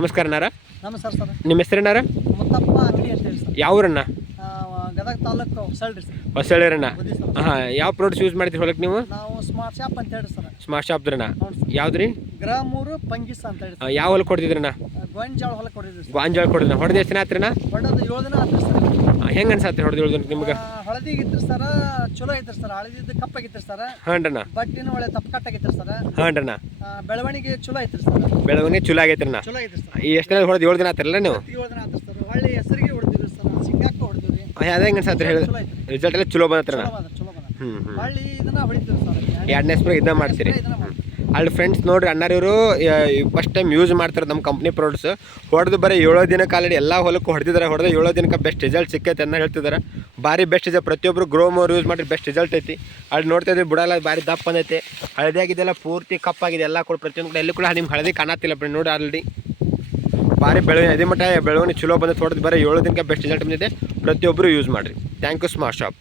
ನಮಸ್ಕಾರ ನಾರ. ನಮಸ್ಕಾರ ಸರ್. ನಿಮ್ಮ ಹೆಸರೇನಾರ? ಮುತ್ತಪ್ಪ ಅಂಗಡಿ ಅಂತ ಹೇಳಿ ಸರ್. ಯಾವ ಊರನ್ನ? ಗದಗ ತಾಲೂಕು ಹೊಸಳ್ಳಿ ಸರ್. ಹೊಸಳ್ಳಿರಣ್ಣ. ಬುದ್ಧಿ ಸರ್. ಹಾಂ, ಯಾವ ಪ್ರಾಡಕ್ಟ್ಸ್ ಯೂಸ್ ಮಾಡ್ತೀರಿ ಹೊಲಕ್ಕೆ ನೀವು? ನಾವು ಸ್ಮಾರ್ಟ್ ಶಾಪ್ ಅಂತ ಹೇಳಿ ಸರ್. ಸ್ಮಾರ್ಟ್ ಶಾಪ್ದ್ರಣ್ಣ. ಹೌದು ಸರ್. ಯಾವ್ದು ರೀ? ಗೃಹ 3 ಪಂಗಿಸ್ ಅಂತ ಹೇಳಿ ಸರ್. ಯಾವ ಹೊಲಕ್ಕೆ ಕೊಡ್ತಿದ್ರಣ್ಣ? ಗೋಂಜಾಳ ಹೊಲಕ್ಕೆ ಹೊಡೆದ್ವಿ ಸರ್. ಗಾಂಜಾಳ ಕೊಡಿದ್ರಣ್ಣ. ಹೊಡೆದು ಎಷ್ಟು ದಿನ ಆತ್ರಿಣ್ಣ? ಹೊಡೆದು 7 ದಿನ ಆತ್ರಿ ಸರ್. ಹೆಂಗೆ ಅನ್ಸತ್ರಿ ಹೊಡೆದು 7 ದಿನ ನಿಮ್ಗೆ? ಹಳದಿಗಿತ್ರಿ ಸರ್, ಚಲೋ ಐತ್ರಿ ಸರ್. ಹಳದಿದ್ದು ಕಪ್ಪಾಗಿತ್ರಿ ಸರ್. ಹಾಂಡ್ರಣ್ಣ. ಬಟ್ಟಿನ ಒಳ್ಳೆ ತಪ್ಪಕಟ್ಟಾಗಿತ್ರಿ ಸರ್. ಹಾಂಡ್ರಣ್ಣ. ಬೆಳವಣಿಗೆ ಚಲೋ ಐತ್ರಿ ಸರ್. ಬೆಳವಣಿಗೆ ಚಲೋ ಆಗೈತ್ರಣ್ಣ. ಚಲೋ ಐತ್ರಿ ಸರ್. ಈ ಎಷ್ಟು ದಿನ ಹೊಡೆದು 7 ದಿನ ಆತ್ರಲ್ಲ ನೀವು? 7 ದಿನ ಆತ್ರಿ ಸರ್. ಒಳ್ಳೆ ಹೆಸರಿಗೆ ಹೊಡೆದಿವಿ ಸರ್. ಸಿಂಗಾಕ ಹೊಡೆದಿವಿ. ಅದು ಹೆಂಗೆ ಅನ್ಸತ್ರಿ ಹೇಳಿ? ಚಲೋ ಐತ್ರಿ. ರಿಸಲ್ಟ್ ಎಲ್ಲ ಚಲೋ ಬಂದತ್ರಣ್ಣ. ಚಲೋ ಬಂದ. ಹ್ಞೂ. ಹೊಳ್ಳಿ ಇದನ್ನ ಹೊಡಿತೀವಿ ಸರ್. 2ನೇ ಸ್ಪ್ರೇ ಇದನ್ನ ಮಾಡ್ತೀರಿ. ಅಲ್ಲಿ ಫ್ರೆಂಡ್ಸ್ ನೋಡ್ರಿ, ಅಣ್ಣರಿವರು ಫಸ್ಟ್ ಟೈಮ್ ಯೂಸ್ ಮಾಡ್ತಾರೆ ನಮ್ಮ ಕಂಪ್ನಿ ಪ್ರಾಡಕ್ಟ್ಸ್. ಹೊಡೆದು ಬರೀ 7 ದಿನಕ್ಕೆ ಆಲ್ರೆಡಿ ಎಲ್ಲ ಹೊಲಕ್ಕೂ ಹೊಡೆದಿದ್ದಾರೆ. ಹೊಡೆದು 7 ದಿನಕ್ಕೆ ಬೆಸ್ಟ್ ರಿಸಲ್ಟ್ ಸಿಕ್ಕೈತೆ ಅಂತ ಹೇಳ್ತಿದ್ದಾರೆ. ಭಾರಿ ಬೆಸ್ಟ್ ಇದೆ. ಪ್ರತಿಯೊಬ್ಬರು ಗ್ರೋ ಮೋರ್ ಯೂಸ್ ಮಾಡಿ ಬೆಸ್ಟ್ ರಿಸಲ್ಟ್ ಐತಿ. ಅಲ್ಲಿ ನೋಡ್ತಾ ಇದ್ದೀವಿ ಬುಡಲ್ಲ ಭಾರಿ ದಪ್ಪ ಬಂದೈತೆ. ಹಳದಿ ಆಗಿದೆಲ್ಲ ಪೂರ್ತಿ ಕಪ್ಪಾಗಿದೆ. ಎಲ್ಲ ಕೂಡ ಪ್ರತಿಯೊಂದು ಕೂಡ ಎಲ್ಲಿ ಕೂಡ ನಿಮ್ಗೆ ಹಳದಿ ಕಾಣತ್ತಿಲ್ಲ ಫ್ರೆಂಡ್. ನೋಡಿ ಆಲ್ರೆಡಿ ಭಾರಿ ಅದೇ ಮಟ್ಟ ಬೆಳವಣಿಗೆ ಚಲೋ ಬಂದೈತೆ. ಹೊಡೆದು ಬರೀ 7 ದಿನಕ್ಕೆ ಬೆಸ್ಟ್ ರಿಸಲ್ಟ್ ಬಂದಿದೆ. ಪ್ರತಿಯೊಬ್ಬರು ಯೂಸ್ ಮಾಡಿರಿ. Thank you smart shop.